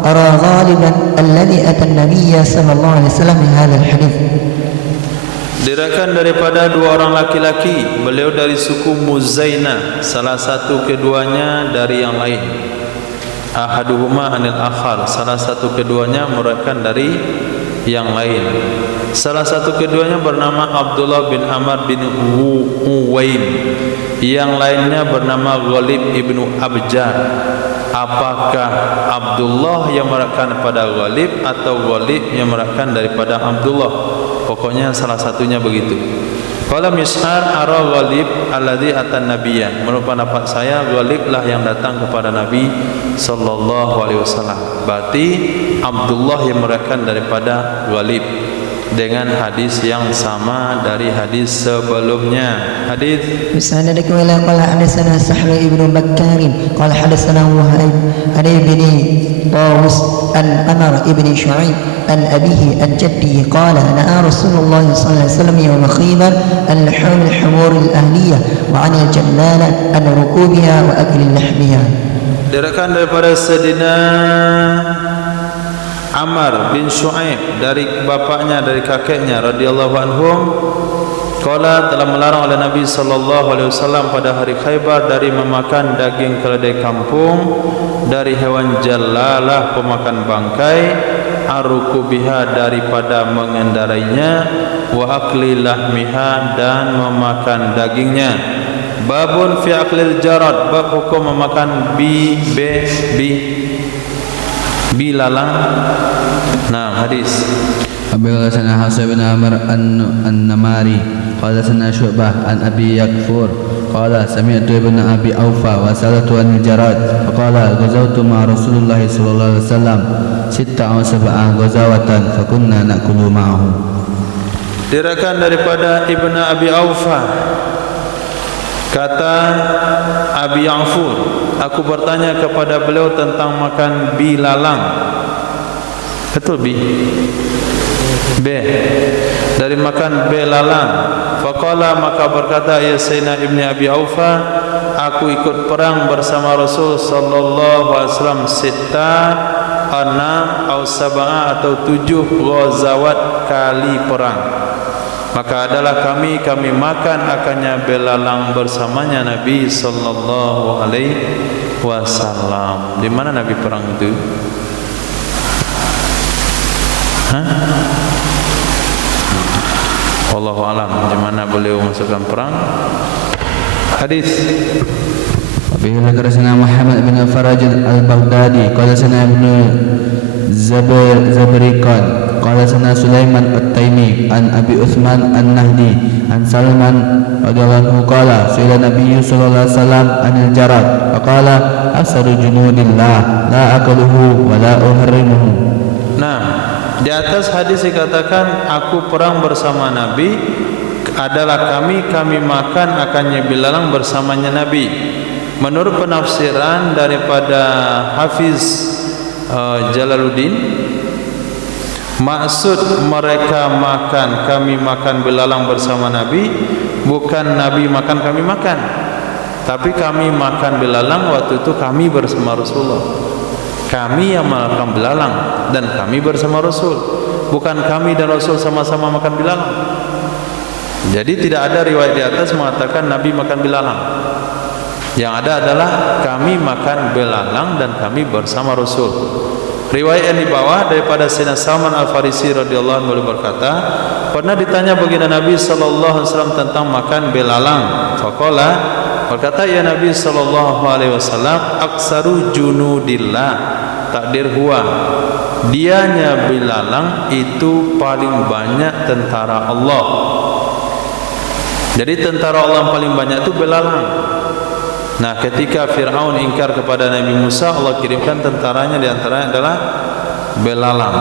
أرى غالبا الذي أتى النبي صلى الله عليه وسلم بهذا الحديث. Diriwayatkan daripada dua orang laki-laki, beliau dari suku Muzainah, salah satu keduanya dari yang lain. Ahaduhuma anil akhar, salah satu keduanya meriwayatkan dari yang lain. Salah satu keduanya bernama Abdullah bin Amr bin Uwaim, yang lainnya bernama Ghalib ibnu Abjar. Apakah Abdullah yang meriwayatkan pada Ghalib atau Ghalib yang meriwayatkan daripada Abdullah? Pokoknya salah satunya begitu. Qala Mis'ar ara Ghalib alladhi atan nabiyya. Menurut pendapat saya Ghalib lah yang datang kepada Nabi sallallahu alaihi wasallam. Berarti Abdullah yang meriwayatkan daripada Ghalib dengan hadis yang sama dari hadis sebelumnya. Hadis بسند قال حدثنا سحر ابن بكار قال حدثنا وهيب عن ابن طاووس عن عمر ابن شعيب عن أبيه عن جده قال نهى رسول الله صلى الله عليه وسلم يوم خيبر عن لحوم الحمور الأهلية وعن الجمالة عن ركوبها وأكل لحمها. Diriwayatkan daripada Sayyidina Amr bin Shu'aib dari bapaknya, dari kakeknya radhiyallahu anhum, qala telah melarang oleh Nabi sallallahu alaihi wasallam pada hari Khaybar dari memakan daging keledai kampung, dari hewan jalalah pemakan bangkai, arukubiha daripada mengendarainya, wa akli lahmiha dan memakan dagingnya. Babun fi aklil jarad, bab hukum memakan bilalang. Nah, hadis. Abi Hasan Hasan bin Amr an-Namari qala sana Syu'bah an Abi Yakfur qala sami'tu ibn Abi Aufa wa salatu an jarad qala ghazawtu ma Rasulullah sallallahu alaihi wasallam sitta aw sab'a ghazawatan fa kunna na'kulu ma'ahu. Diriwayatkan daripada Ibnu Abi Aufa, kata Abi Ya'fur, aku bertanya kepada beliau tentang makan bilalang. Betul B dari makan belalang. Faqala, maka berkata ya Sayyidina Ibnu Abi Aufa, aku ikut perang bersama Rasul sallallahu alaihi wasallam sita ana au sab'a atau 7 ghazawat kali perang. Maka adalah kami makan akannya belalang bersamanya Nabi sallallahu alaihi wasallam. Di mana Nabi perang itu? Wallahu alam di mana beliau masukkan perang. Hadis Abi Hurairah Muhammad bin Faraj al-Baghdadi qala sana ibnu Zabriqan qala sana Sulaiman at-Taimi an Abi Utsman an-Nahdi an Salman radhiyallahu anhu qala sila Nabi sallallahu alaihi wasallam anil jarad faqala asaru junudillah la akaluhu wa la uharrimuhu. Nah, di atas hadis dikatakan aku perang bersama Nabi adalah kami makan akannya bilalang bersamanya Nabi. Menurut penafsiran daripada Hafiz Jalaluddin, maksud mereka makan kami makan belalang bersama Nabi bukan Nabi makan kami makan, tapi kami makan belalang waktu itu kami bersama Rasulullah. Kami yang makan belalang dan kami bersama Rasul, bukan kami dan Rasul sama-sama makan belalang. Jadi tidak ada riwayat di atas mengatakan Nabi makan belalang. Yang ada adalah kami makan belalang dan kami bersama Rasul. Riwayat yang di bawah daripada Sayyidina Salman Al-Farisi radhiyallahu anhu berkata, pernah ditanya baginda Nabi sallallahu alaihi wasallam tentang makan belalang. Faqala, berkata ya Nabi sallallahu alaihi wasallam, aksaru junudillah, takdir huwa, dianya belalang itu paling banyak tentara Allah. Jadi tentara Allah yang paling banyak itu belalang. Nah, ketika Fir'aun ingkar kepada Nabi Musa, Allah kirimkan tentaranya, di antaranya adalah belalang.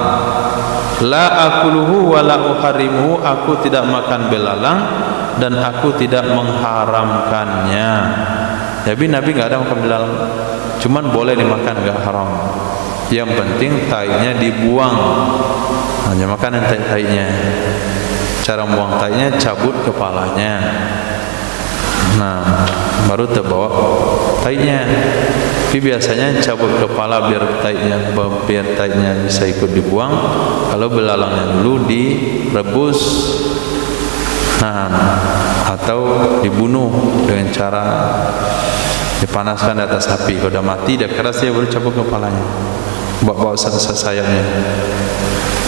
La akuluhu wa la uharimuhu, aku tidak makan belalang dan aku tidak mengharamkannya. Jadi Nabi enggak ada makan belalang, cuman boleh dimakan, enggak haram. Yang penting tainya dibuang, hanya makan tai-tainya. Cara buang tainya, cabut kepalanya, nah baru terbawa tainya. Tapi biasanya cabut kepala biar tainya bisa ikut dibuang. Kalau belalangnya dulu direbus, nah, atau dibunuh dengan cara dipanaskan di atas api. Kalau sudah mati dia keras, dia baru cabut kepalanya, bawa sayapnya.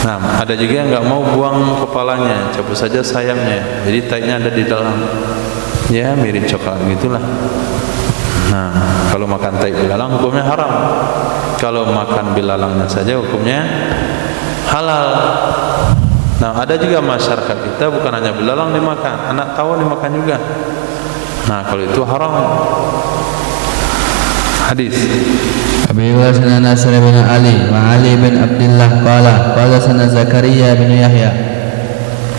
Nah, ada juga yang enggak mau buang kepalanya, cabut saja sayapnya. Jadi tainya ada di dalam. Ya, mirip coklat gitulah. Nah, kalau makan tai belalang hukumnya haram. Kalau makan belalangnya saja hukumnya halal. Nah, ada juga masyarakat kita bukan hanya belalang dimakan, anak tawon dimakan juga. Nah, kalau itu haram. Hadis Abi Wasana Nasr bin Ali wa Ali bin Abdullah qala sana Zakaria bin Yahya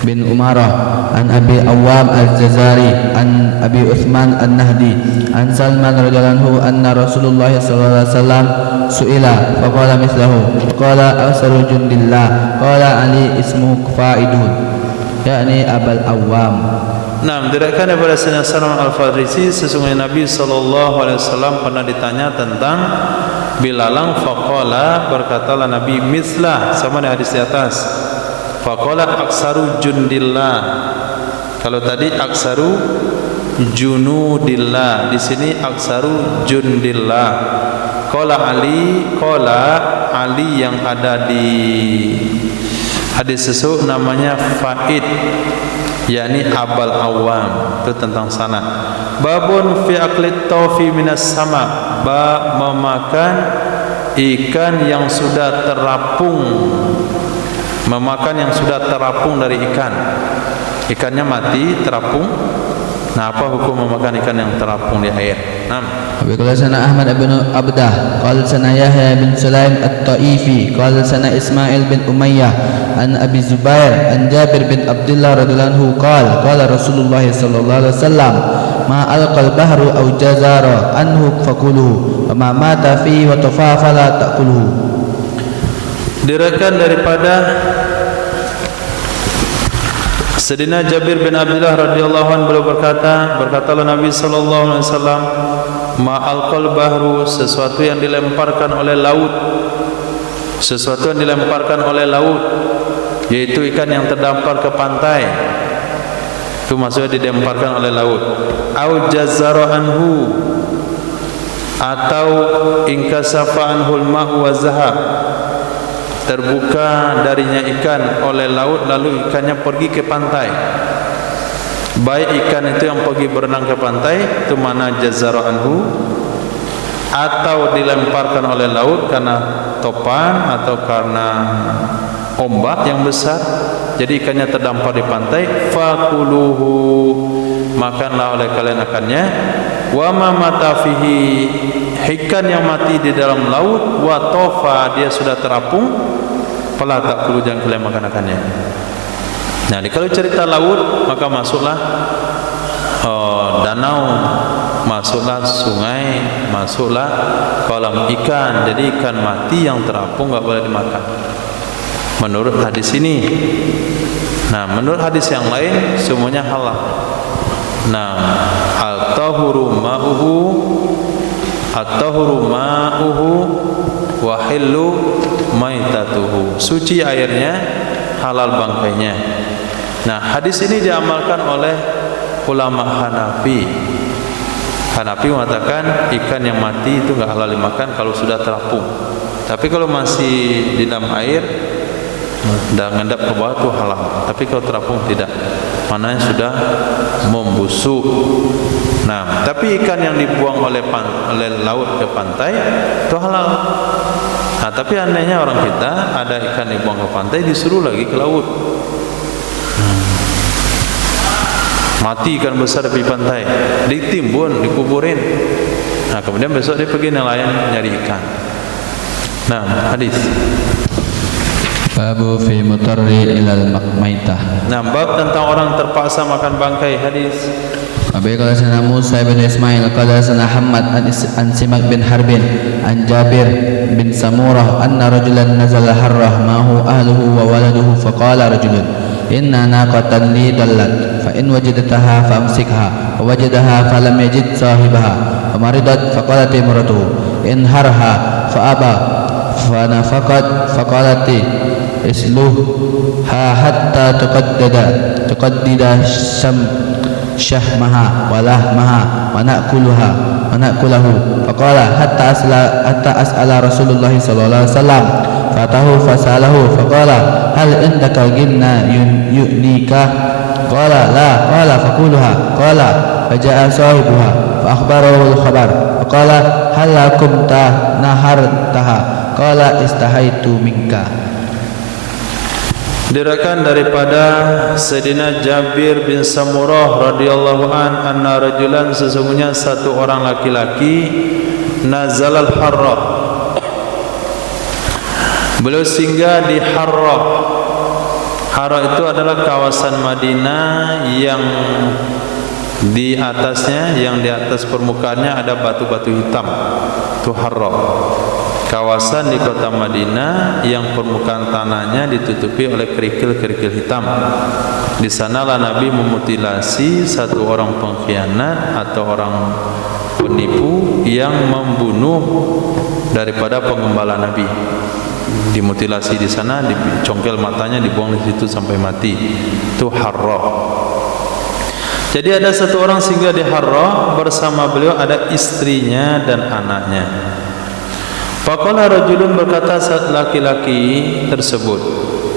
bin Umarah an Abi Awwam al-Jazari an Abi Uthman an-Nahdi an Salman radhiyallahu anna Rasulullah sallallahu alaihi wasallam su'ila faqala mislahu qala asaru jundillah qala Ali ismu Faidun yakni Abul Awwam. Nah, diriwayatkan daripada Sayyidina Salman Al-Farisi, sesungguhnya Nabi sallallahu alaihi wasallam pernah ditanya tentang belalang, faqala, berkatalah Nabi, mislah, sama dengan hadis di atas. Faqala aksaru jundillah. Kalau tadi aksaru junudillah, di sini aksaru jundillah. Qala Ali yang ada di hadis sesu namanya Faid, yakni Abul Awwam, itu tentang sanad. Babun fi aklit tawfi minas sama, bab memakan ikan yang sudah terapung, memakan yang sudah terapung dari ikan. Ikannya mati, terapung. Nah, apa hukum memakan ikan yang terapung di air? Qala sana Ahmad bin Abdah qala sana Yahya bin Sulaim at-Taifi qala sana Ismail bin Umayyah an Abi Zubair an Jabir bin Abdullah radhiyallahu anhu qala Rasulullah sallallahu alaihi wasallam ma alqal bahru aw jazara anhu fakuluhu wa ma mata fi wa tafafa la ta'kuluhu. Diriwayatkan daripada Sayyidina Jabir bin Abdullah radhiyallahu anhu beliau berkatalah Nabi sallallahu alaihi wasallam, ma'alqal bahru, sesuatu yang dilemparkan oleh laut, sesuatu yang dilemparkan oleh laut, yaitu ikan yang terdampar ke pantai, itu maksudnya dilemparkan oleh laut. Au jazzara anhu, atau ingkasafa anhul ma'u wa zahab, terbuka darinya ikan oleh laut lalu ikannya pergi ke pantai. Baik ikan itu yang pergi berenang ke pantai, itu mana jazzara anhu, atau dilemparkan oleh laut karena topan atau karena ombak yang besar, jadi ikannya terdampar di pantai, fakuluhu, makanlah oleh kalian akannya. Wa ma mata fihi, ikan yang mati di dalam laut, wa tofa, dia sudah terapung, fala ta'kulu, jangan kalian makan akannya. Nah, kalau cerita laut maka masuklah danau, masuklah sungai, masuklah kolam ikan. Jadi ikan mati yang terapung enggak boleh dimakan menurut hadis ini. Nah, menurut hadis yang lain semuanya halal. Nah, at-tahuru ma'uhu wa hillu maitatuhu, suci airnya, halal bangkainya. Nah, hadis ini diamalkan oleh ulama Hanafi. Hanafi mengatakan ikan yang mati itu enggak halal dimakan kalau sudah terapung. Tapi kalau masih di dalam air dan ngendap ke bawah itu halal. Tapi kalau terapung tidak, mananya sudah membusuk. Nah, tapi ikan yang dibuang oleh laut ke pantai itu halal. Nah, tapi anehnya orang kita ada ikan dibuang ke pantai disuruh lagi ke laut. Mati ikan besar di pantai, ditimbun, dikuburin. Nah, kemudian besok dia pergi nelayan nyari ikan. Nah, hadis. Babu fi mutarri ilal maitah. Nah, bab tentang orang terpaksa makan bangkai, hadis. Abi qala sana Musa bin Ismail qala sana Hamad an Simak bin Harbin an Jabir bin Samurah anna rajulan nazala harrah ma'hu ahluhu wa waladuhu faqala rajulun inna naqatan li dallat fa in wajadtaha famsikha wa wajadaha falam yajid sahibaha wa maridat faqalat imratuhu in harha fa aba fa nafaqat faqalat isluha hatta tuqaddida syahmaha walahmaha wa na'kulahu faqala hatta as'ala Rasulullah sallallahu alaihi wasallam fatahu fasalahu faqala hal indaka ginna yu'nika qala la qala faquluha qala faja'a sahibuha fa akhbarahu al-khabar faqala hal lakum nahartaha qala istahaitu minka. Diriwayatkan daripada Sayyidina Jabir bin Samurah radhiyallahu anna rajulan, sesungguhnya satu orang laki-laki nazalal harra, beliau singgah di Harra. Harra itu adalah kawasan Madinah yang di atasnya, yang di atas permukaannya ada batu-batu hitam. Itu Harra. Kawasan di kota Madinah yang permukaan tanahnya ditutupi oleh kerikil-kerikil hitam. Di sanalah Nabi memutilasi satu orang pengkhianat atau orang penipu yang membunuh daripada penggembala Nabi. Dimutilasi di sana, dicongkel matanya, dibuang di situ sampai mati. Itu Harra. Jadi ada satu orang singgah di Harra, bersama beliau ada istrinya dan anaknya. Faqala rajulun, berkata saat laki-laki tersebut,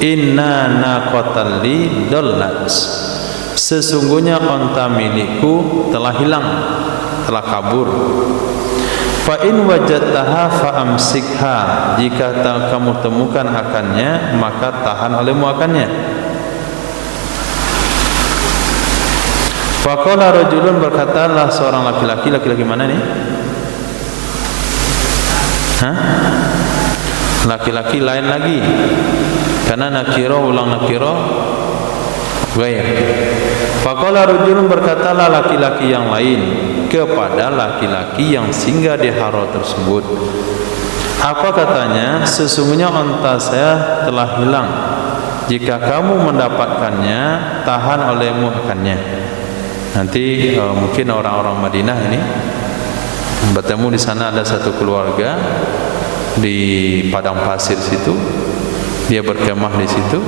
inna naqatan li dallat, sesungguhnya onta milikku telah hilang, telah kabur. Fa in wajadtaha fa amsikha, jika kamu temukan akannya maka tahan olehmu akannya. Faqala rajulun, berkatalah seorang laki-laki. Laki-laki mana nih? Laki-laki lain lagi, karena nakiro ulang nakiro ghair. Faqala rajulun, berkatalah laki-laki yang lain kepada laki-laki yang singgah di Harra tersebut, apa katanya? Sesungguhnya onta saya telah hilang, jika kamu mendapatkannya tahan olehmu akannya. Nanti mungkin orang-orang Madinah ini bertemu di sana, ada satu keluarga di padang pasir situ, dia berkemah di situ.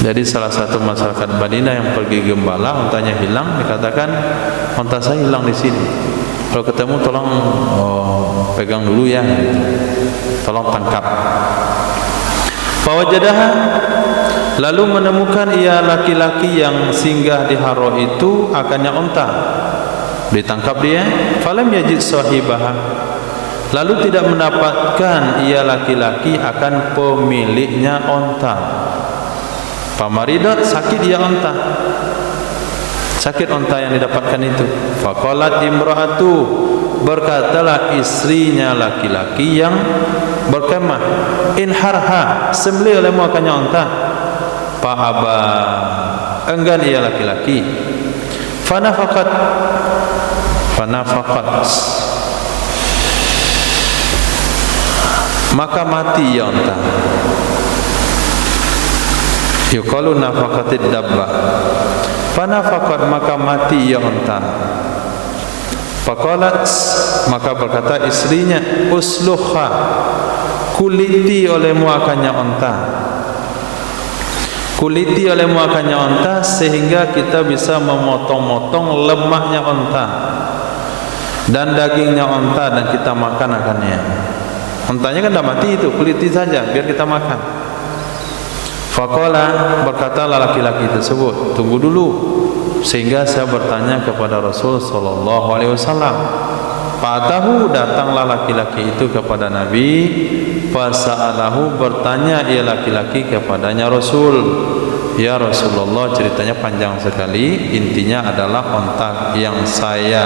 Jadi salah satu masyarakat Madinah yang pergi gembala, ontanya hilang, dikatakan onta saya hilang di sini. Kalau ketemu tolong pegang dulu ya, tolong tangkap. Fawajadaha, lalu menemukan ia laki-laki yang singgah di Harra itu akannya onta. Ditangkap dia, falam yajid sahibaha, lalu tidak mendapatkan ia laki-laki akan pemiliknya onta. Pamaridat, sakit ia onta, sakit onta yang didapatkan itu. Faqalat imra'atu, berkatalah istrinya laki-laki yang berkemah, in harha, sembelih olehmu akannya onta. Fa'aba, enggan ia laki-laki. Fanafaqat, maka mati ia onta. Yuqalu nafaqatid dabba, fanafaqat, maka mati ia onta. Faqalat, maka berkata istrinya, usluha, kuliti olehmu akannya onta, kuliti olehmu akannya onta, sehingga kita bisa memotong-motong lemaknya onta dan dagingnya onta dan kita makan akannya. Ontanya kan dah mati itu, kuliti saja biar kita makan. Faqala, berkatalah laki-laki tersebut, tunggu dulu, sehingga saya bertanya kepada Rasul sallallahu alaihi wasallam. Fatahu, datanglah laki-laki itu kepada Nabi. Fasa'alahu, bertanya ia laki-laki kepadanya Rasul. Ya Rasulullah, ceritanya panjang sekali. Intinya adalah onta yang saya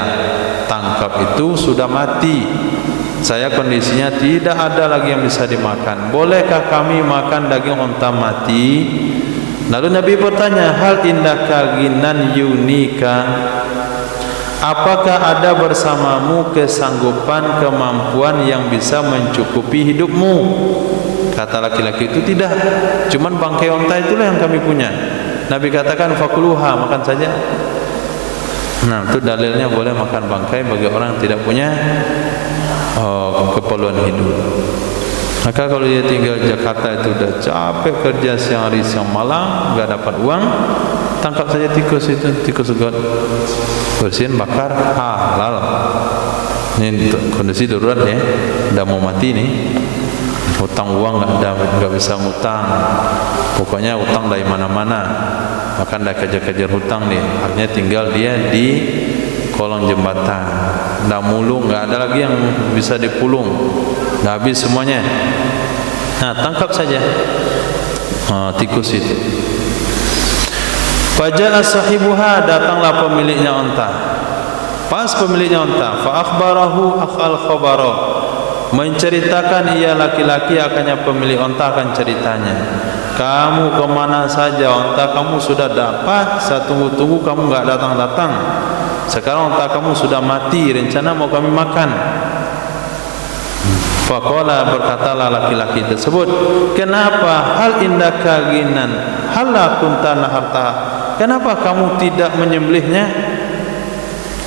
tangkap itu sudah mati. Saya kondisinya tidak ada lagi yang bisa dimakan. Bolehkah kami makan daging onta mati? Lalu Nabi bertanya, hal indaka ginan yunika, apakah ada bersamamu kesanggupan, kemampuan yang bisa mencukupi hidupmu? Kata laki-laki itu, tidak, cuman bangkai onta itulah yang kami punya. Nabi katakan, fakuluha, makan saja. Nah, itu dalilnya boleh makan bangkai bagi orang yang tidak punya keperluan hidup. Maka kalau dia tinggal di Jakarta itu udah capek kerja siang hari siang malam, nggak dapat uang, tangkap saja tikus itu, tikus got, bersihin, bakar, halal. Ini kondisi darurat ya, udah mau mati nih, hutang uang nggak bisa ngutang, pokoknya utang dari mana-mana, maka nggak kejar-kejar hutang nih, akhirnya tinggal dia di kolong jembatan, nggak mulung, nggak ada lagi yang bisa dipulung, nggak habis semuanya. Nah, tangkap saja tikus itu. Faja'a sahibuha, datanglah pemiliknya onta. Pas pemiliknya onta, fa akhbarahu akhal khabara, menceritakan ia laki-laki akannya pemilik onta akan ceritanya. Kamu kemana saja, onta kamu sudah dapat, saya tunggu-tunggu kamu nggak datang-datang. Sekarang onta kamu sudah mati, rencana mau kami makan. Faqala, berkatalah laki-laki tersebut, kenapa hal indaka ginan hala kunta naharta, kenapa kamu tidak menyembelihnya?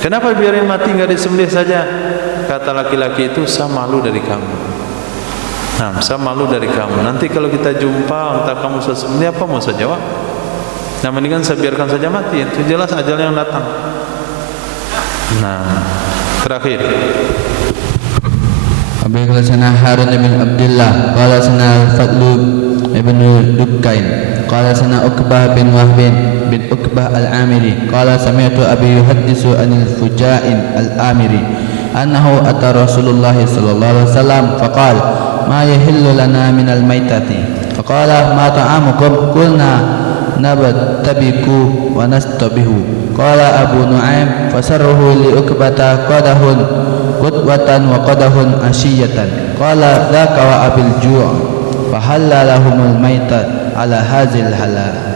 Kenapa biarin mati enggak disembelih saja? Kata laki-laki itu, saya malu dari kamu. Nah, saya malu dari kamu. Nanti kalau kita jumpa onta kamu sesembelih, apa mau saya jawab? Nah, mendingan saya biarkan saja mati, itu jelas ajal yang datang. Nah, terakhir Abi qala Harun bin Abdullah qala sana Fadlu ibn Dukain qala sana Uqbah bin Wahb bin Uqbah al-Amiri qala sami'tu Abi yuhaddisu anil Fuja'in al-Amiri annahu ata Rasulullah sallallahu alaihi wasallam faqala ma yahillu lana min al-maitati faqala ma ta'amukum qulna nabtabiku wa nastabihu qala Abu Nu'aim fasarruhu li Uqbata qadahun qudwatan wa qadahun asyiyatan qala dzaka wa abil ju' fa halalahumul maita ala hazil halal.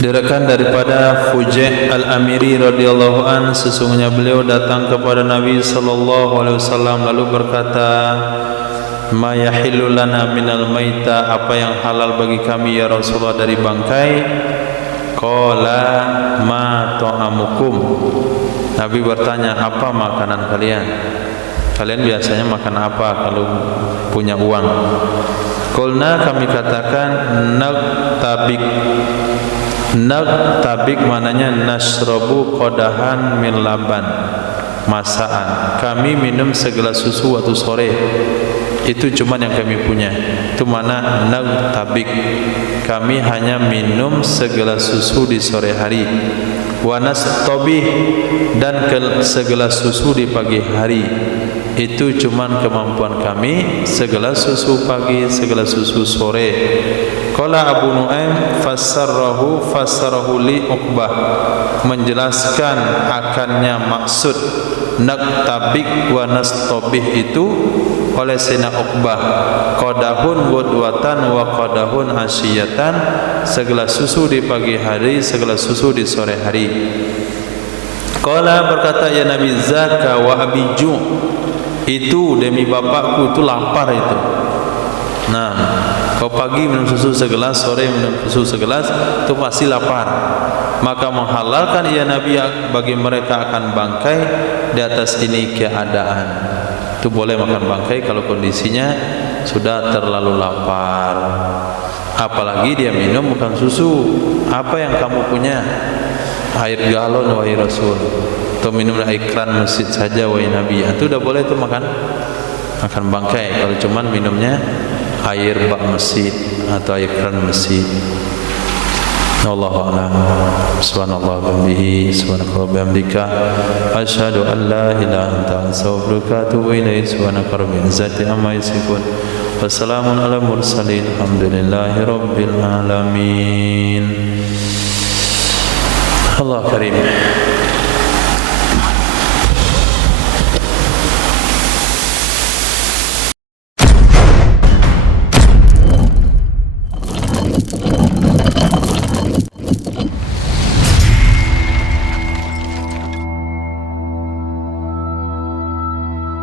Diriwayatkan daripada Fuja' al-Amiri radhiyallahu an, sesungguhnya beliau datang kepada Nabi sallallahu alaihi wasallam lalu berkata, ma yahillu lana minal maita, apa yang halal bagi kami ya Rasulullah dari bangkai? Qala ma ta'amukum, Nabi bertanya, apa makanan kalian? Kalian biasanya makan apa kalau punya uang? Qulna, kami katakan, nagtabik. Nagtabik maknanya nasrabu qadahan min laban, masaan. Kami minum segelas susu waktu sore. Itu cuma yang kami punya. Itu mana nagtabik. Kami hanya minum segelas susu di sore hari. Wa nastabih, dan segelas susu di pagi hari. Itu cuman kemampuan kami, segelas susu pagi, segelas susu sore. Qala Abu Nu'aim fassarahu li Uqbah, menjelaskan akannya maksud naktabik wa nastabih itu oleh Sayyidina Uqbah. Qadahun wadwatan wa qadahun asyiyatan, segelas susu di pagi hari, segelas susu di sore hari. Qala, berkata ya Nabi, zaka wa abiju, itu demi bapakku itu lapar itu. Nah, kau pagi minum susu segelas, sore minum susu segelas, itu pasti lapar. Maka menghalalkan ya Nabi bagi mereka akan bangkai di atas ini keadaan. Itu boleh makan bangkai kalau kondisinya sudah terlalu lapar. Apalagi dia minum bukan susu. Apa yang kamu punya? Air galon wahai Rasul, atau minum air kran masjid saja wahai Nabi. Itu udah boleh tuh makan bangkai kalau cuman minumnya air bak masjid atau air kran masjid. Wallahu a'lam. Subhanallah wa bihamdihi, subhanakallah wa bihamdika, asyhadu an la ilaha illa anta, astaghfiruka wa atubu ilaik. Subhanaka rabbil izzati amma yasifun. Wassalamun ala mursalin. Alhamdulillahi rabbil alamin. Allah karim.